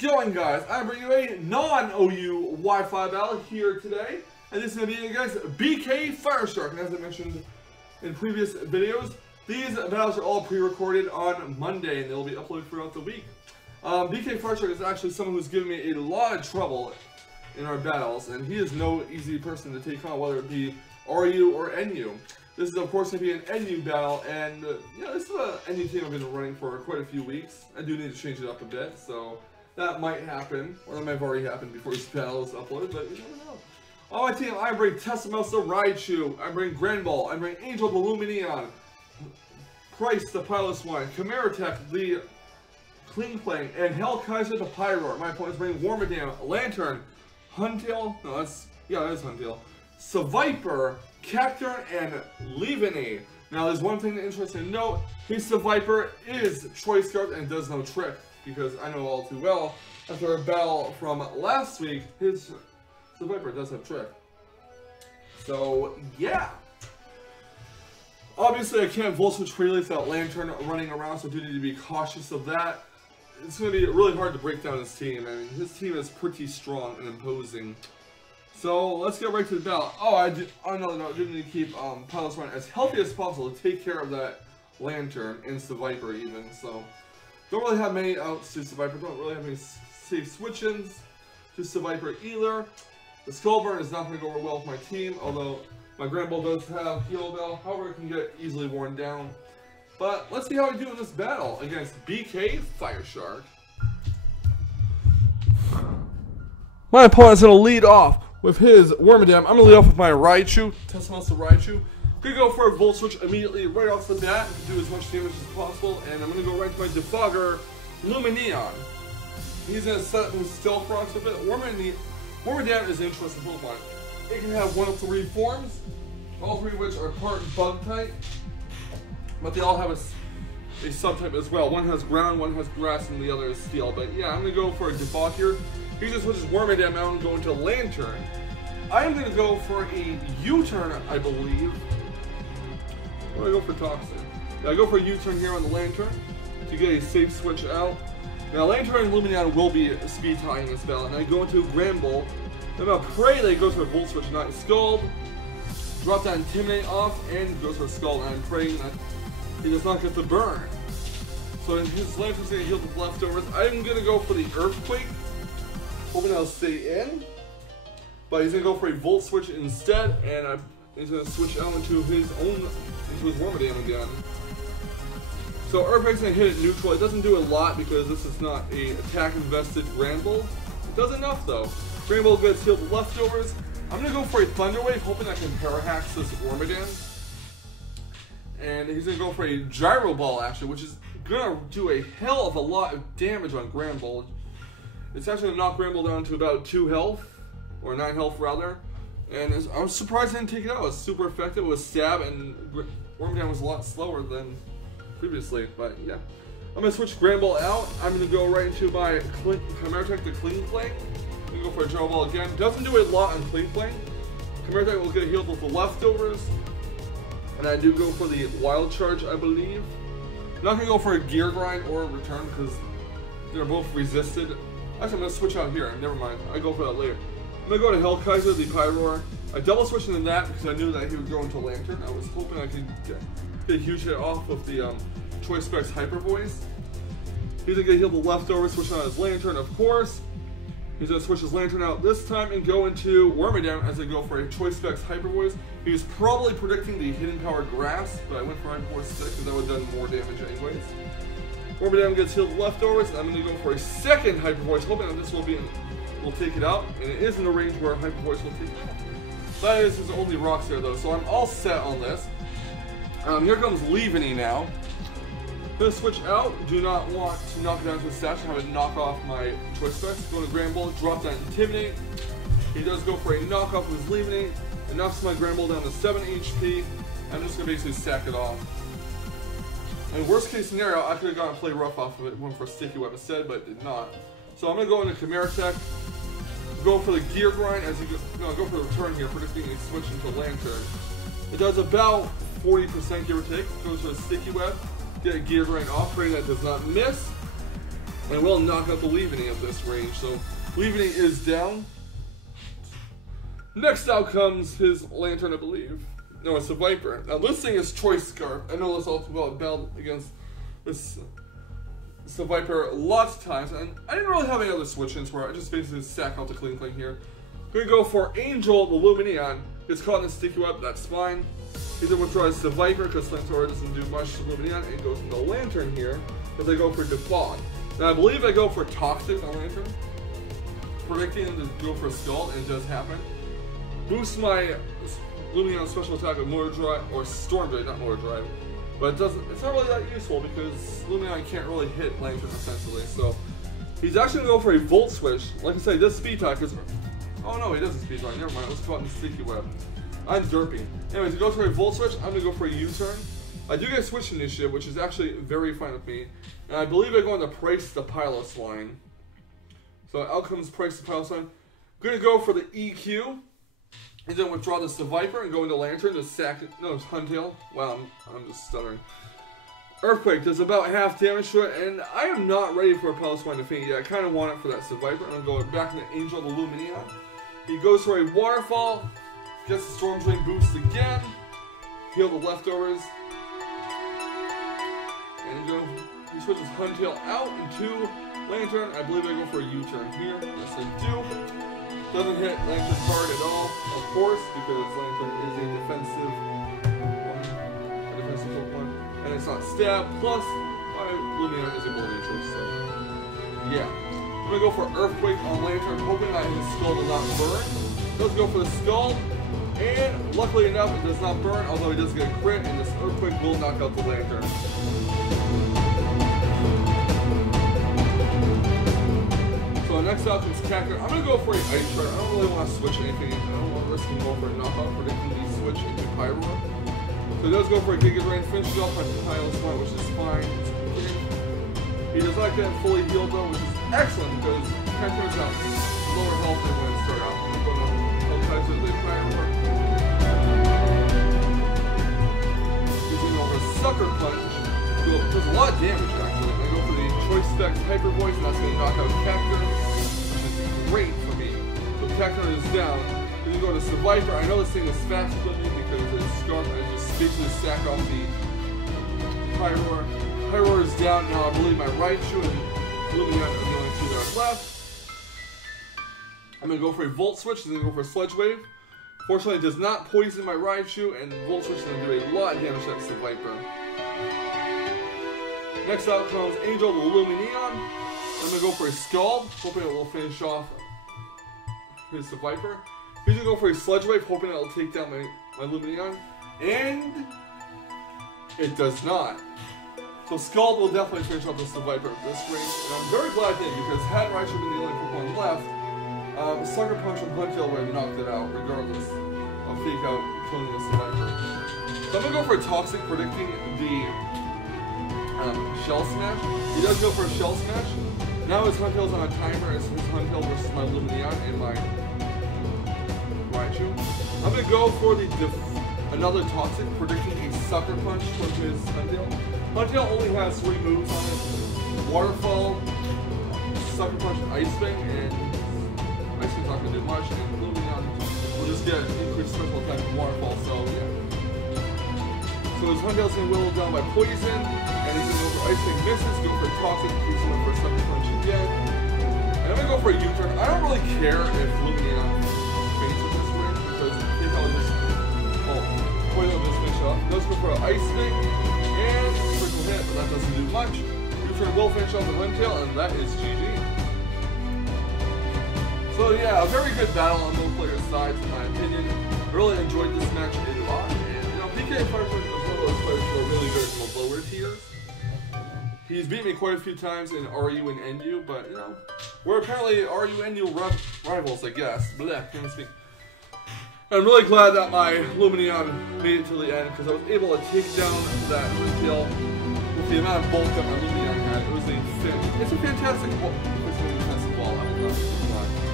going, guys? I'm bringing you a non-OU Wi-Fi battle here today, and this is going to be against BKfireshark. And as I mentioned in previous videos, these battles are all pre-recorded on Monday, and they'll be uploaded throughout the week. BKfireshark is actually someone who's given me a lot of trouble in our battles, and he is no easy person to take on, whether it be RU or NU. This is, of course, going to be an NU battle, and this is an NU team I've been running for quite a few weeks. I do need to change it up a bit, so that might happen, or that might have already happened before this battle is uploaded, but you never know. On my team, I bring Tessamouth the Raichu, I bring Granball, I bring Angel the Lumineon, Price the Pilot Swine, Chimeratech the Klingplang, and Hellkaiser the Pyroar. My opponents bring Wormadam, Lantern, Huntail, no, that is Huntail, Seviper, Cacturn, and Lumineon. Now, there's one thing that's interesting to note. His Seviper is Choice Scarf and does no trick, because I know all too well, after a battle from last week, his Seviper does have trick. So, yeah. Obviously, I can't Volt Switch freely without Lantern running around, so I do need to be cautious of that. It's going to be really hard to break down his team. I mean, his team is pretty strong and imposing. So, let's get right to the battle. Oh, on another note, I do need to keep Pilot Swine as healthy as possible to take care of that Lantern and Seviper even. So, don't really have many outs to Seviper, don't really have any safe switch-ins to Seviper either. The Skull Burn is not going to go over well with my team, although my Granball does have Heal Bell, however it can get easily worn down. But let's see how I do in this battle against BKfireshark. My opponent's going to lead off with his Wormadam. I'm going to lead off with my Raichu, Tessamouth the Raichu. Going to go for a Volt Switch immediately right off the bat to do as much damage as possible. And I'm going to go right to my Defogger, Lumineon. He's going to set up his Stealth Rocks a bit. Wormadam is an interesting Pokemon. It can have one of three forms, all three of which are part Bug type, but they all have a subtype as well. One has Ground, one has Grass, and the other is Steel. But yeah, I'm going to go for a Defog here. He just switches Wormadam out and go into Lantern. I am going to go for a U-turn, I believe. Or I go for Toxin. Yeah, I go for a U-turn here on the Lantern to get a safe switch out. Now, Lantern and Lumineon will be speed tying this battle, and I go into Granball. Then I'm pray that he goes for a Volt Switch, not Scald. Drop that Intimidate off, and goes for a Scald, and I'm praying that he does not get the burn. So his Lantern's going to heal the leftovers. I'm going to go for the Earthquake, hoping I'll stay in. But he's going to go for a Volt Switch instead, and he's going to switch out into his Wormadam again. So Earthquake's going to hit it neutral. It doesn't do a lot because this is not a attack-invested Granball. It does enough though. Granball gets healed the leftovers. I'm going to go for a Thunder Wave, hoping I can Parahax this Wormadam. And he's going to go for a Gyro Ball actually, which is going to do a hell of a lot of damage on Granball. It's actually going to knock Granball down to about 2 health, or 9 health rather. And I was surprised I didn't take it out. It was super effective with Stab, and Wormadam was a lot slower than previously, but yeah. I'm going to switch Granball out. I'm going to go right into my Chimeratech the Klingplang. I'm going to go for a Gyro Ball again. Doesn't do a lot on Klingplang. Chimeratech will get healed with the leftovers. And I do go for the Wild Charge, I believe. I'm not going to go for a Gear Grind or a Return because they're both resisted. Actually, I'm going to switch out here. Never mind. I go for that later. I'm going to go to Hellkaiser the Pyroar. I double switched into that because I knew that he would go into Lantern. I was hoping I could get a huge hit off with the Choice Specs Hyper Voice. He's going to get healed the leftovers, switch on his Lantern, of course. He's going to switch his Lantern out this time and go into Wormadam as I go for a Choice Specs Hyper Voice. He was probably predicting the Hidden Power Grass, but I went for Hyper Voice 6 because that would have done more damage anyways. Wormadam gets healed the leftovers, and I'm going to go for a second Hyper Voice, hoping that this will take it out, and it is in the range where Hyper Voice will take it out. That is his only rocks there though, so I'm all set on this. Here comes Lumineon now. Gonna switch out. Do not want to knock it down to a statue. Have it knock off my Choice Specs. Go to Granball, drop that Intimidate. He does go for a knockoff with his Lumineon. It knocks my Granball down to 7 HP. I'm just gonna basically stack it off. In worst case scenario, I could have gone and played rough off of it, went for a Sticky Web instead, but did not. So I'm gonna go into Chimeratech. Go for the Gear Grind as you go for the return here, predicting a switch into Lantern. It does about 40% give or take. Goes for a Sticky Web. Get a Gear Grind off, praying that does not miss. And will knock out the Lumineon at this range. So Lumineon is down. Next out comes his Lantern, I believe. No, it's a Viper. Now this thing is Choice Scarf. I know this all too well. Battled against this Viper lots of times, and I didn't really have any other switch-ins where I just basically sack out the Cling Cling here. Gonna go for Angel, the Lumineon. Gets caught in the sticky web, that's fine. Either withdraws the Viper because Flamethrower doesn't do much to Lumineon, and goes into Lantern here, but they go for Defog. Now I believe I go for Toxic on Lantern, predicting him to go for Skull, and it does happen. Boost my Lumineon special attack with Motor Drive, or Storm Drive, not Motor Drive. But it's not really that useful because Lumineon can't really hit Lantern essentially. So he's actually going to go for a Volt Switch. Like I said, this Speed Talk is... Oh no, he doesn't Speed Talk. Never mind, let's go out in the Sticky Web. I'm derpy. Anyways, he goes for a Volt Switch. I'm going to go for a U-Turn. I do get Switch Initiative, which is actually very fine with me. And I believe I go on the Price the Pilot's line. So out comes Price the Pilot's line. I'm going to go for the EQ. And then withdraw this to Viper and go into Lantern to sack it. No, it's Huntail. Wow, I'm just stuttering. Earthquake does about half damage to it, and I am not ready for a Pilot's Line to faint yet. I kind of want it for that Viper. I'm going to go back into Angel, the Lumineon. He goes for a Waterfall, gets the Storm Drain boost again, heal the leftovers, and he switches Huntail out into Lantern. I believe I go for a U-turn here. Yes, I do. Doesn't hit Lantern hard at all, of course, because Lantern is a defensive Pokemon, and it's not stab. Plus, my Lumineon is a Blow Nature, so yeah. I'm gonna go for Earthquake on Lantern, hoping that his skull will not burn. Let's go for the skull, and luckily enough, it does not burn. Although he does get a crit, and this Earthquake will knock out the Lantern. So next up is Cactus. I'm going to go for an Ice Shard. I don't really want to switch anything. I don't want to risk him going for a knockout, predicting the switch into Pyro. So he does go for a Giga Drain, finishes off my Pilot's Line, which is fine. He does not get fully healed though, which is excellent because Cactus out lower health than when it started out. I'm going to type to the Pyro. Using over Sucker Punch. Does a lot of damage actually. I go for the Choice Specs Hyper Voice, and that's going to knock out Cactus, which is great for me. So Cactus is down. Then you go to Viper. I know this thing is faster than me because it's Scarf. I just basically stack off the Pyroar. Pyroar is down now. I believe my Raichu and Lumineon are the only two that are left. I'm going to go for a Volt Switch, and then go for a Sludge Wave. Fortunately, it does not poison my Raichu, and Volt Switch is going to do a lot of damage to that Viper. Next out comes Angel, the Lumineon. I'm going to go for a Scald, hoping it will finish off his Viper. He's going to go for a Sludge Wave, hoping it will take down my Lumineon. And it does not. So Scald will definitely finish off this Viper at this range. And I'm very glad it did, because had Raichu been the only Pokemon left, Sucker Punch from Huntail would have knocked it out, regardless of Fake Out killing this Viper. So I'm going to go for a Toxic, predicting the Shell Smash. He does go for a Shell Smash. Now his Huntail's on a timer. It's his Huntail versus my Lumineon and my Raichu. I'm going to go for the another Toxic, predicting a Sucker Punch towards his Huntail. Huntail only has 3 moves on it. Waterfall, Sucker Punch, and Ice Fang, and Ice Fang's not going to do much, and Lumineon will just get increased special attack from Waterfall, so yeah. So his Huntail's going to whittle down by Poison, and he's going to go for Ice Fang, misses, go for a Toxic, he's going for a Sucker Punch again. And I'm going to go for a U-turn. I don't really care if Lumineon faints with this win, because they probably just, well, Poison will just finish off. He does go for an Ice Fang, and critical hit, but that doesn't do much. U-turn will finish off the Huntail, and that is GG. So yeah, a very good battle on both players' sides, in my opinion. I really enjoyed this match a lot, and you know, BKfireshark was one of those players who are really good in the lower tiers. He's beat me quite a few times in RU and NU, but you know, we're apparently RU and NU rivals, I guess. Blech, can't speak. I'm really glad that my Lumineon made it to the end, because I was able to take down that Huntail with the amount of bulk that my Lumineon had. It was it's a fantastic defensive ball.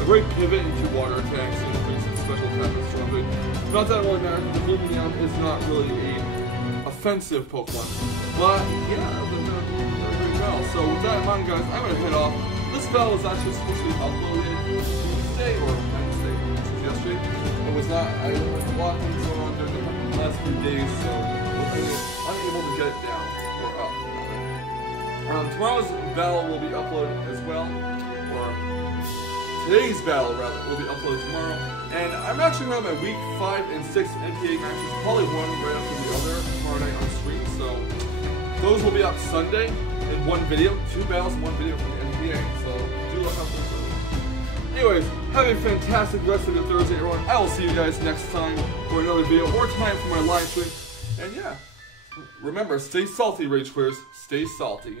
A great pivot into water attacks and increasing special attack and storm blade. Not that it really matters, the Lumineon is not really a offensive Pokemon. But yeah, it was a very good well. So with that in mind, guys, I'm gonna head off. This battle was actually supposed to be uploaded Tuesday or Wednesday, which was yesterday. It was not. I had a lot of things going on during the last few days, so I was unable to get it down or up. Tomorrow's battle will be uploaded as well, or today's battle rather will be uploaded tomorrow. And I'm actually around my week 5 and 6 NPA matches, probably one right after the other tomorrow night on stream. So those will be up Sunday in one video, 2 battles in one video from the NPA. So do look out for those. Anyways, have a fantastic rest of your Thursday, everyone. I will see you guys next time for another video or time for my live stream. And yeah, remember, stay salty, Rage Queers. Stay salty.